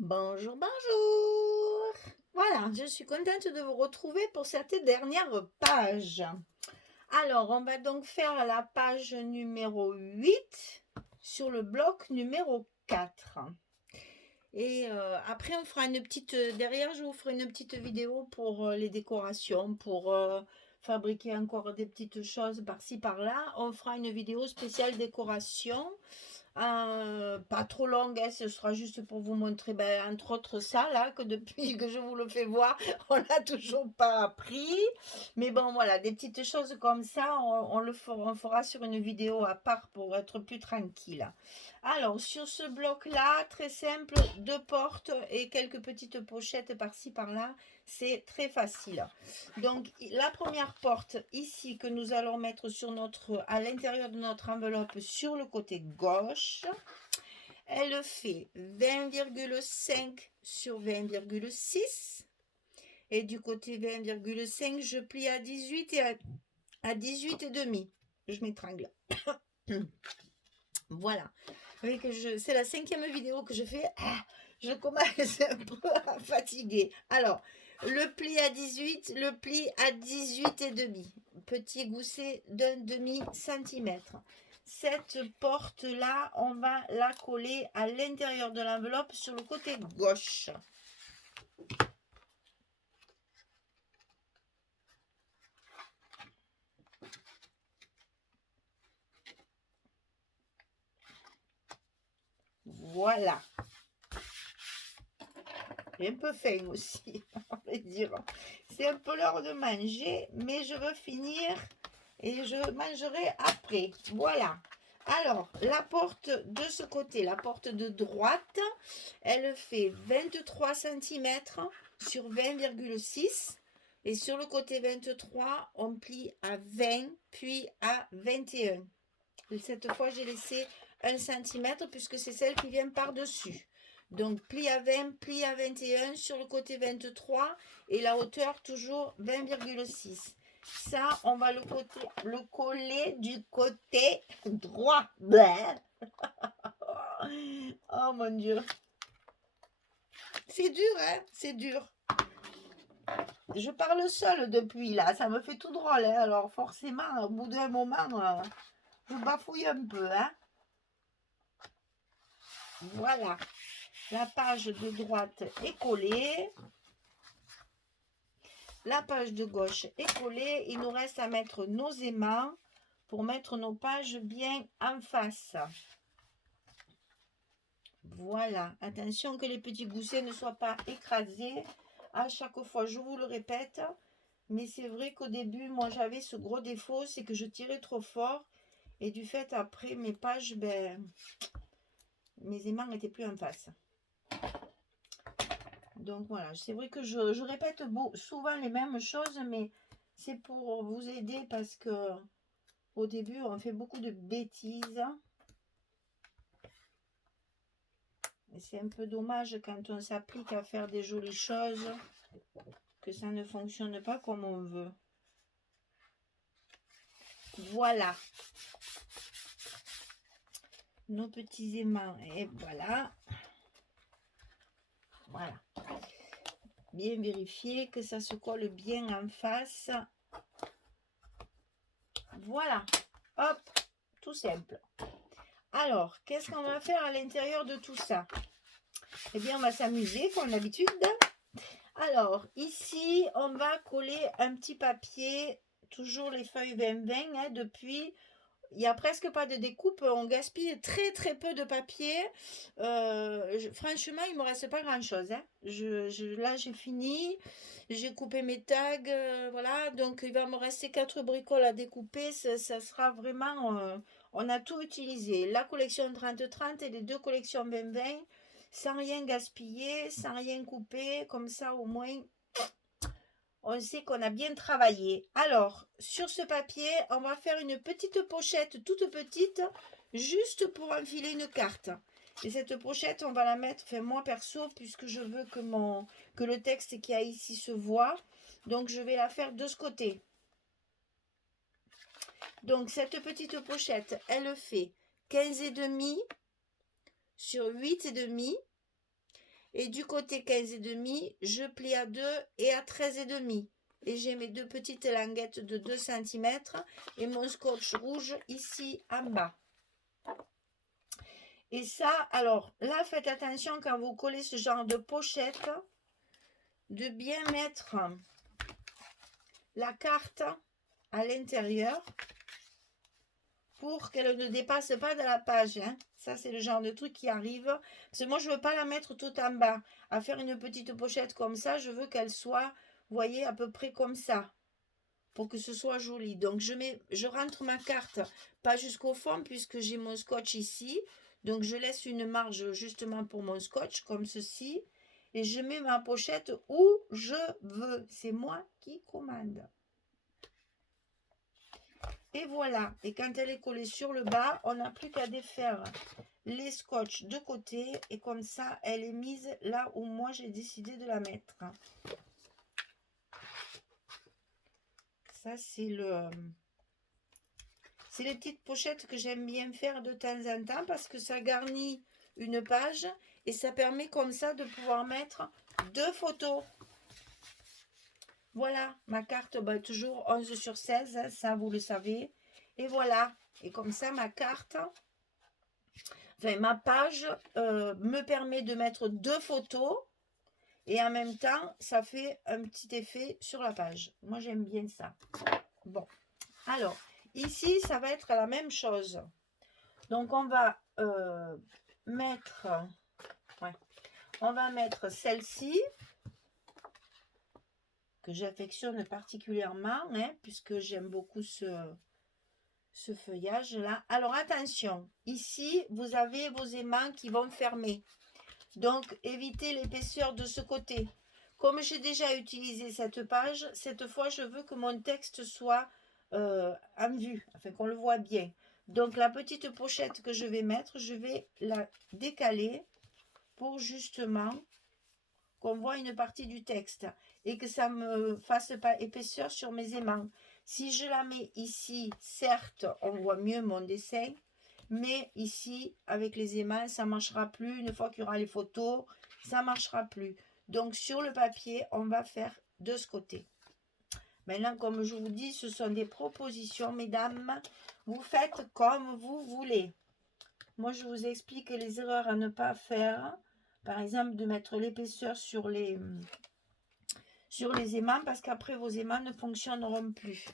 Bonjour, bonjour. Voilà, je suis contente de vous retrouver pour cette dernière page. Alors, on va donc faire la page numéro 8 sur le bloc numéro 4. Et après, on fera une petite... derrière, je vous ferai une petite vidéo pour les décorations, pour fabriquer encore des petites choses par-ci, par-là. On fera une vidéo spéciale décoration. Pas trop longue, hein, ce sera juste pour vous montrer, ben, entre autres ça, là, que depuis que je vous le fais voir, on n'a toujours pas appris. Mais bon, voilà, des petites choses comme ça, on fera sur une vidéo à part pour être plus tranquille. Alors, sur ce bloc-là, très simple, deux portes et quelques petites pochettes par-ci, par-là, c'est très facile. Donc, la première porte ici que nous allons mettre sur à l'intérieur de notre enveloppe sur le côté gauche, elle fait 20,5 sur 20,6. Et du côté 20,5, je plie à 18 et à 18 et demi. Je m'étrangle. Voilà. C'est la 5e vidéo que je fais. Je commence un peu à fatiguer. Alors, le pli à 18, le pli à 18 et demi. Petit gousset d'un demi-centimètre. Cette porte-là, on va la coller à l'intérieur de l'enveloppe sur le côté gauche. Voilà. J'ai un peu faim aussi, on va dire. C'est un peu l'heure de manger, mais je veux finir et je mangerai après. Voilà. Alors, la porte de ce côté, la porte de droite, elle fait 23 cm sur 20,6. Et sur le côté 23, on plie à 20, puis à 21. Et cette fois, j'ai laissé 1 cm puisque c'est celle qui vient par-dessus. Donc, pli à 20, pli à 21 sur le côté 23 et la hauteur toujours 20,6. Ça, on va le coller du côté droit. Oh mon Dieu. C'est dur, hein? C'est dur. Je parle seule depuis là. Ça me fait tout drôle, hein? Alors forcément, au bout d'un moment, je bafouille un peu, hein? Voilà. La page de droite est collée. La page de gauche est collée. Il nous reste à mettre nos aimants pour mettre nos pages bien en face. Voilà. Attention que les petits goussets ne soient pas écrasés. À chaque fois, je vous le répète. Mais c'est vrai qu'au début, moi, j'avais ce gros défaut, c'est que je tirais trop fort. Et du fait, après, mes pages, mes aimants n'étaient plus en face. Donc voilà, c'est vrai que je répète souvent les mêmes choses, mais c'est pour vous aider parce que au début, on fait beaucoup de bêtises. Et c'est un peu dommage quand on s'applique à faire des jolies choses, que ça ne fonctionne pas comme on veut. Voilà. Nos petits aimants. Et voilà. Voilà. Bien vérifier que ça se colle bien en face. Voilà. Hop. Tout simple. Alors, qu'est-ce qu'on va faire à l'intérieur de tout ça? Eh bien, on va s'amuser comme d'habitude. Alors, ici, on va coller un petit papier, toujours les feuilles 20-20, hein, depuis... Il n'y a presque pas de découpe, on gaspille très très peu de papier. Franchement, il ne me reste pas grand chose, hein. Là, j'ai fini, j'ai coupé mes tags, voilà. Donc, il va me rester 4 bricoles à découper. Ça sera vraiment. On a tout utilisé. La collection 30-30 et les deux collections 20-20, sans rien gaspiller, sans rien couper. Comme ça, au moins, on sait qu'on a bien travaillé. Alors, sur ce papier, on va faire une petite pochette toute petite, juste pour enfiler une carte. Et cette pochette, on va la mettre, enfin moi perso, puisque je veux que le texte qu'il y a ici se voit. Donc, je vais la faire de ce côté. Donc, cette petite pochette, elle fait 15,5 sur 8,5. Et du côté 15,5, je plie à 2 et à 13,5. Et j'ai mes deux petites languettes de 2 cm et mon scotch rouge ici en bas. Et ça, alors là, faites attention quand vous collez ce genre de pochette, de bien mettre la carte à l'intérieur pour qu'elle ne dépasse pas de la page. Hein. Ça, c'est le genre de truc qui arrive. Parce que moi, je ne veux pas la mettre tout en bas. À faire une petite pochette comme ça, je veux qu'elle soit, vous voyez, à peu près comme ça. Pour que ce soit joli. Donc, je rentre ma carte pas jusqu'au fond puisque j'ai mon scotch ici. Donc, je laisse une marge justement pour mon scotch comme ceci. Et je mets ma pochette où je veux. C'est moi qui commande. Et voilà, et quand elle est collée sur le bas, on n'a plus qu'à défaire les scotch de côté et comme ça, elle est mise là où moi j'ai décidé de la mettre. Ça, c'est les petites pochettes que j'aime bien faire de temps en temps parce que ça garnit une page et ça permet comme ça de pouvoir mettre 2 photos. Voilà, ma carte, bah, toujours 11 sur 16, hein, ça vous le savez. Et voilà, et comme ça ma carte, enfin ma page me permet de mettre 2 photos. Et en même temps, ça fait un petit effet sur la page. Moi, j'aime bien ça. Bon, alors, ici, ça va être la même chose. Donc, on va mettre... Ouais, on va mettre celle-ci, que j'affectionne particulièrement, hein, puisque j'aime beaucoup ce feuillage-là. Alors, attention, ici, vous avez vos aimants qui vont fermer. Donc, évitez l'épaisseur de ce côté. Comme j'ai déjà utilisé cette page, cette fois, je veux que mon texte soit en vue, afin qu'on le voit bien. Donc, la petite pochette que je vais mettre, je vais la décaler pour justement qu'on voit une partie du texte et que ça ne me fasse pas épaisseur sur mes aimants. Si je la mets ici, certes, on voit mieux mon dessin, mais ici, avec les aimants, ça ne marchera plus. Une fois qu'il y aura les photos, ça ne marchera plus. Donc, sur le papier, on va faire de ce côté. Maintenant, comme je vous dis, ce sont des propositions, mesdames. Vous faites comme vous voulez. Moi, je vous explique les erreurs à ne pas faire. Par exemple, de mettre l'épaisseur sur les aimants, parce qu'après, vos aimants ne fonctionneront plus.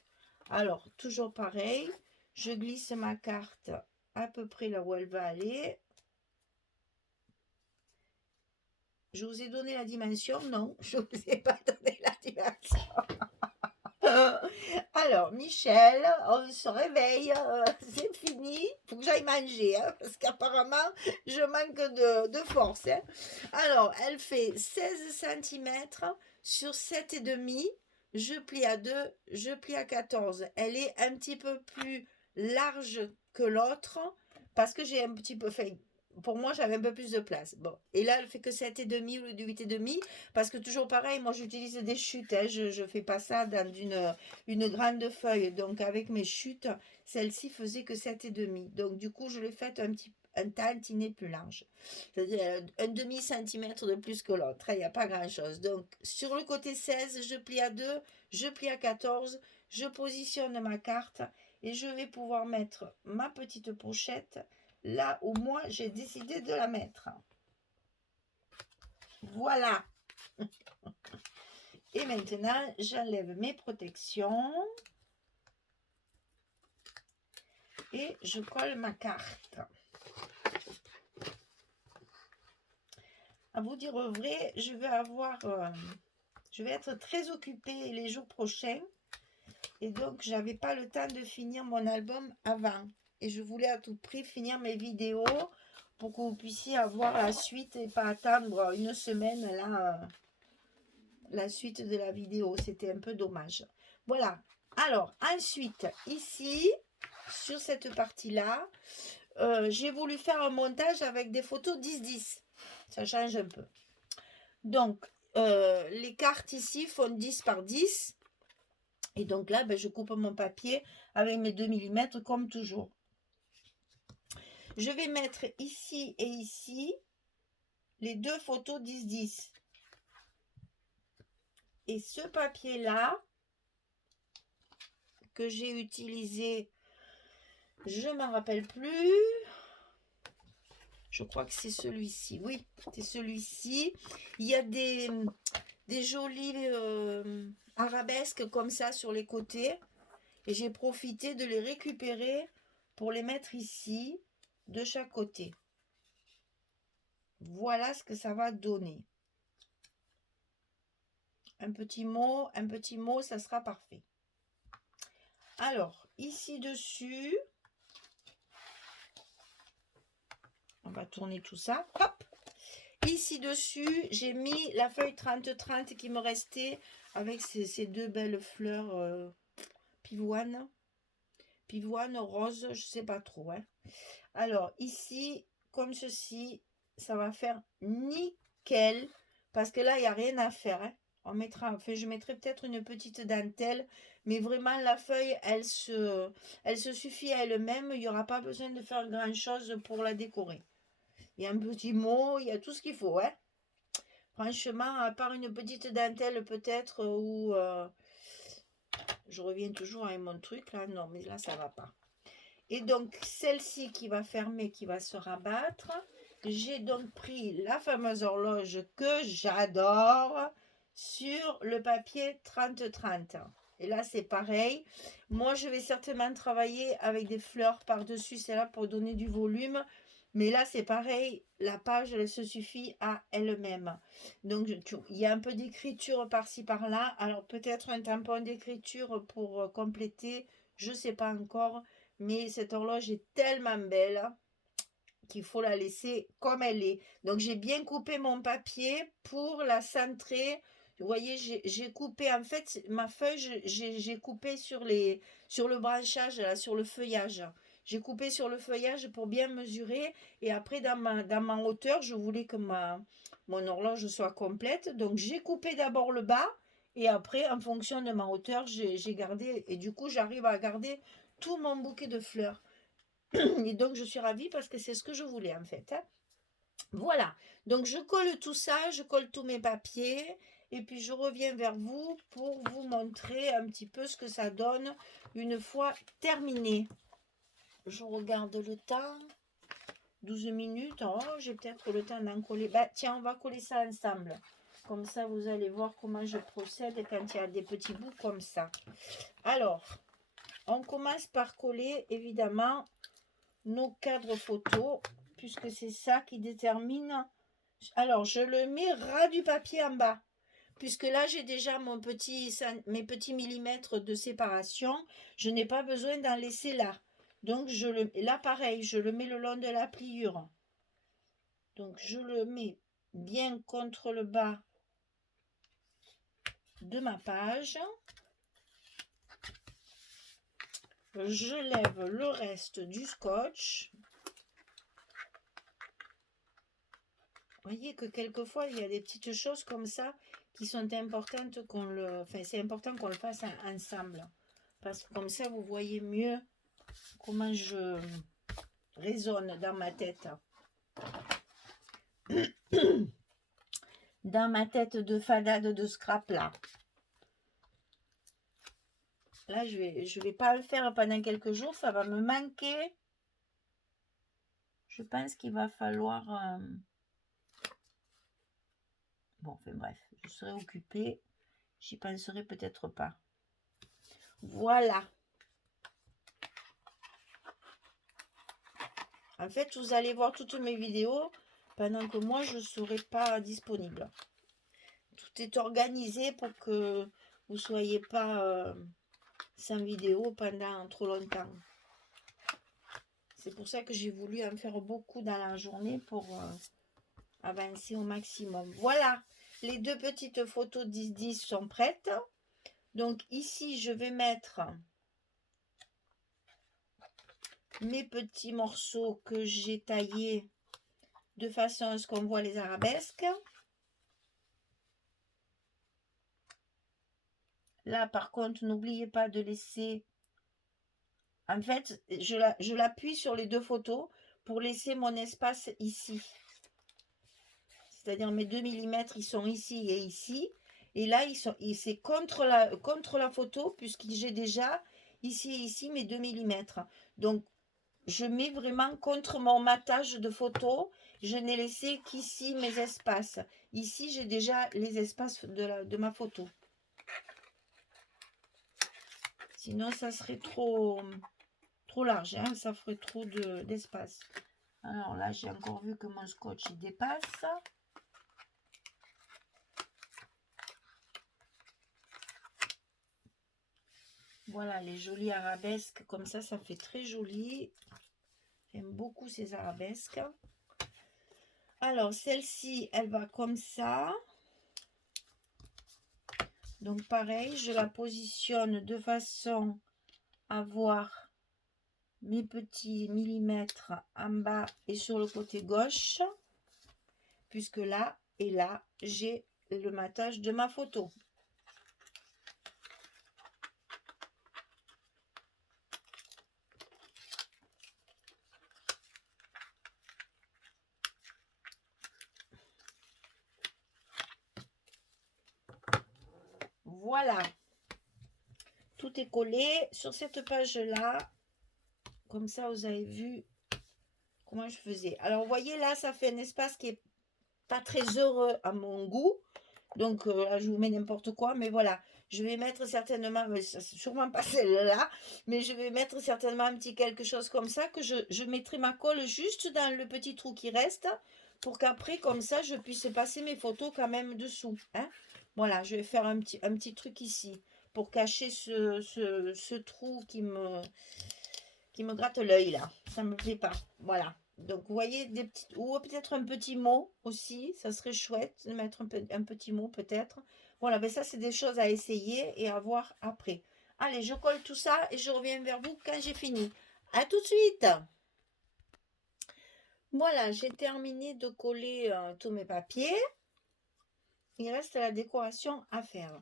Alors, toujours pareil, je glisse ma carte à peu près là où elle va aller. Je vous ai donné la dimension? Non, je ne vous ai pas donné la dimension. Alors, Michel, on se réveille, c'est fini, il faut que j'aille manger, hein, parce qu'apparemment, je manque de force. Hein. Alors, elle fait 16 cm sur 7,5, je plie à 2, je plie à 14. Elle est un petit peu plus large que l'autre, parce que j'ai un petit peu fait... Pour moi, j'avais un peu plus de place. Bon, et là, elle fait que 7,5 au lieu de 8,5. Parce que toujours pareil, moi, j'utilise des chutes. Hein. Je ne fais pas ça dans une grande feuille. Donc, avec mes chutes, celle-ci faisait que 7,5. Donc, du coup, je l'ai faite un tantinet plus large. C'est-à-dire un demi-centimètre de plus que l'autre. Il n'y a pas grand-chose. Donc, sur le côté 16, je plie à 2, je plie à 14. Je positionne ma carte et je vais pouvoir mettre ma petite pochette là où moi j'ai décidé de la mettre. Voilà. Et maintenant, j'enlève mes protections et je colle ma carte. À vous dire vrai, je vais être très occupée les jours prochains et donc j'avais pas le temps de finir mon album avant. Et je voulais à tout prix finir mes vidéos pour que vous puissiez avoir la suite et pas attendre une semaine là, la suite de la vidéo. C'était un peu dommage. Voilà. Alors, ensuite, ici, sur cette partie-là, j'ai voulu faire un montage avec des photos 10-10. Ça change un peu. Donc, les cartes ici font 10 par 10. Et donc là, ben, je coupe mon papier avec mes 2 mm comme toujours. Je vais mettre ici et ici les deux photos 10-10. Et ce papier-là, que j'ai utilisé, je ne m'en rappelle plus. Je crois que c'est celui-ci. Oui, c'est celui-ci. Il y a des jolis arabesques comme ça sur les côtés. Et j'ai profité de les récupérer pour les mettre ici, de chaque côté. Voilà ce que ça va donner. Un petit mot, ça sera parfait. Alors, ici dessus, on va tourner tout ça. Hop! Ici dessus, j'ai mis la feuille 30-30 qui me restait avec ces deux belles fleurs pivoine rose, je sais pas trop. Hein. Alors, ici, comme ceci, ça va faire nickel. Parce que là, il n'y a rien à faire. Hein. On mettra, enfin, je mettrai peut-être une petite dentelle. Mais vraiment, la feuille, elle se suffit à elle-même. Il n'y aura pas besoin de faire grand-chose pour la décorer. Il y a un petit mot, il y a tout ce qu'il faut. Hein. Franchement, à part une petite dentelle peut-être, ou... je reviens toujours avec mon truc, là. Non, mais là, ça va pas. Et donc, celle-ci qui va fermer, qui va se rabattre. J'ai donc pris la fameuse horloge que j'adore sur le papier 30-30. Et là, c'est pareil. Moi, je vais certainement travailler avec des fleurs par-dessus. C'est là pour donner du volume. Mais là, c'est pareil. La page, elle se suffit à elle-même. Donc, il y a un peu d'écriture par-ci, par-là. Alors, peut-être un tampon d'écriture pour compléter. Je ne sais pas encore. Mais cette horloge est tellement belle qu'il faut la laisser comme elle est. Donc j'ai bien coupé mon papier pour la centrer. Vous voyez, j'ai coupé, en fait, ma feuille, j'ai coupé sur le branchage, là, sur le feuillage. J'ai coupé sur le feuillage pour bien mesurer. Et après, dans ma hauteur, je voulais que mon horloge soit complète. Donc j'ai coupé d'abord le bas. Et après, en fonction de ma hauteur, j'ai gardé. Et du coup, j'arrive à garder tout mon bouquet de fleurs. Et donc, je suis ravie parce que c'est ce que je voulais en fait. Hein. Voilà. Donc, je colle tout ça, je colle tous mes papiers. Et puis, je reviens vers vous pour vous montrer un petit peu ce que ça donne une fois terminé. Je regarde le temps. 12 minutes. Oh, j'ai peut-être le temps d'en coller. Bah, tiens, on va coller ça ensemble. Comme ça, vous allez voir comment je procède quand il y a des petits bouts comme ça. Alors, on commence par coller, évidemment, nos cadres photos, puisque c'est ça qui détermine. Alors, je le mets ras du papier en bas, puisque là, j'ai déjà mes petits millimètres de séparation. Je n'ai pas besoin d'en laisser là. Donc, là, pareil, je le mets le long de la pliure. Donc, je le mets bien contre le bas de ma page. Je lève le reste du scotch. Vous voyez que quelquefois, il y a des petites choses comme ça qui sont importantes c'est important qu'on le fasse ensemble. Parce que comme ça, vous voyez mieux comment je raisonne dans ma tête. Dans ma tête de fadade de scrap là. Là, je vais pas le faire pendant quelques jours, ça va me manquer. Je pense qu'il va falloir... Bon, enfin bref, je serai occupée. J'y penserai peut-être pas. Voilà. En fait, vous allez voir toutes mes vidéos pendant que moi, je ne serai pas disponible. Tout est organisé pour que vous ne soyez pas sans vidéo pendant trop longtemps. C'est pour ça que j'ai voulu en faire beaucoup dans la journée pour avancer au maximum. Voilà, les deux petites photos 10-10 sont prêtes. Donc ici, je vais mettre mes petits morceaux que j'ai taillés de façon à ce qu'on voit les arabesques. Là, par contre, n'oubliez pas de laisser... En fait, je l'appuie sur les deux photos pour laisser mon espace ici. c'est-à-dire mes 2 millimètres, ils sont ici et ici. Et là, c'est contre la photo, puisque j'ai déjà ici et ici mes 2 millimètres. Donc, je mets vraiment contre mon matage de photo. Je n'ai laissé qu'ici mes espaces. Ici, j'ai déjà les espaces de ma photo. Sinon, ça serait trop large, hein, ça ferait trop d'espace. Alors là, j'ai encore vu que mon scotch il dépasse. Voilà, les jolies arabesques, comme ça fait très joli. J'aime beaucoup ces arabesques. Alors, celle-ci, elle va comme ça. Donc, pareil, je la positionne de façon à voir mes petits millimètres en bas et sur le côté gauche. Puisque là et là, j'ai le matage de ma photo. Voilà, tout est collé sur cette page là, comme ça vous avez vu comment je faisais. Alors vous voyez là, ça fait un espace qui est pas très heureux à mon goût, donc là je vous mets n'importe quoi, mais voilà, je vais mettre certainement, mais c'est sûrement pas celle-là, mais je vais mettre certainement un petit quelque chose comme ça, que je mettrai ma colle juste dans le petit trou qui reste, pour qu'après comme ça je puisse passer mes photos quand même dessous, hein. Voilà, je vais faire un petit truc ici pour cacher ce trou qui me gratte l'œil là. Ça me plaît pas. Voilà. Donc vous voyez des petits, ou peut-être un petit mot aussi, ça serait chouette de mettre un petit mot peut-être. Voilà, mais ça c'est des choses à essayer et à voir après. Allez, je colle tout ça et je reviens vers vous quand j'ai fini. À tout de suite. Voilà, j'ai terminé de coller tous mes papiers. Il reste la décoration à faire.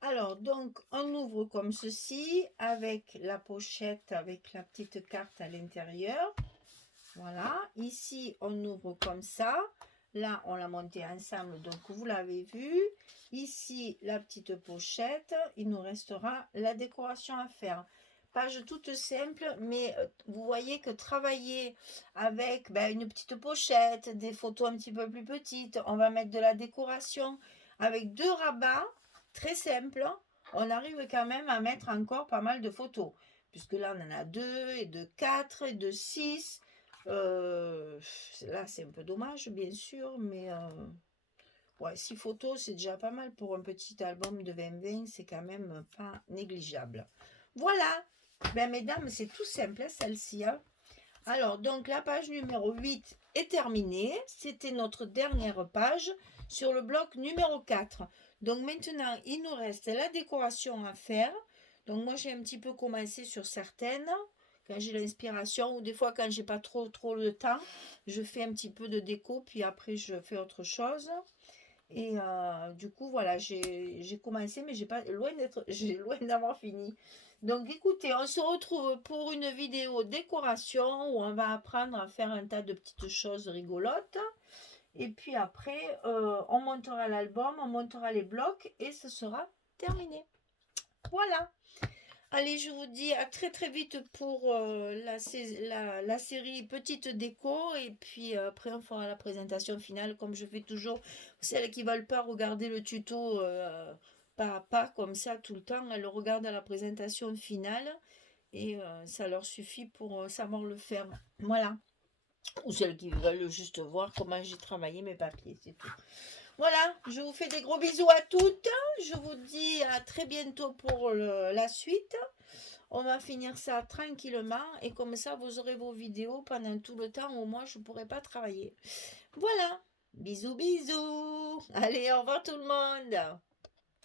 Alors, donc, on ouvre comme ceci, avec la pochette, avec la petite carte à l'intérieur. Voilà. Ici, on ouvre comme ça. Là, on l'a monté ensemble, donc vous l'avez vu. Ici, la petite pochette. Il nous restera la décoration à faire. Page toute simple, mais vous voyez que travailler avec une petite pochette, des photos un petit peu plus petites, on va mettre de la décoration avec 2 rabats, très simple, on arrive quand même à mettre encore pas mal de photos, puisque là on en a 2 et de 4 et de 6. Là c'est un peu dommage bien sûr, mais ouais, 6 photos c'est déjà pas mal pour un petit album de 2020, c'est quand même pas négligeable. Voilà. Mesdames, c'est tout simple, celle-ci. Hein. Alors, donc, la page numéro 8 est terminée. C'était notre dernière page sur le bloc numéro 4. Donc, maintenant, il nous reste la décoration à faire. Donc, moi, j'ai un petit peu commencé sur certaines. Quand j'ai l'inspiration ou des fois, quand j'ai pas trop le temps, je fais un petit peu de déco, puis après, je fais autre chose. Et du coup, voilà, j'ai commencé, mais j'ai loin d'avoir fini. Donc écoutez, on se retrouve pour une vidéo décoration où on va apprendre à faire un tas de petites choses rigolotes. Et puis après, on montera l'album, on montera les blocs et ce sera terminé. Voilà. Allez, je vous dis à très très vite pour la série Petite Déco. Et puis après, on fera la présentation finale comme je fais toujours. Celles qui ne veulent pas regarder le tuto pas à pas comme ça tout le temps, elles le regardent à la présentation finale. Et ça leur suffit pour savoir le faire. Voilà. Ou celles qui veulent juste voir comment j'ai travaillé mes papiers, c'est tout. Voilà, je vous fais des gros bisous à toutes. Je vous dis à très bientôt pour la suite. On va finir ça tranquillement et comme ça, vous aurez vos vidéos pendant tout le temps où moi, je ne pourrai pas travailler. Voilà, bisous, bisous. Allez, au revoir tout le monde.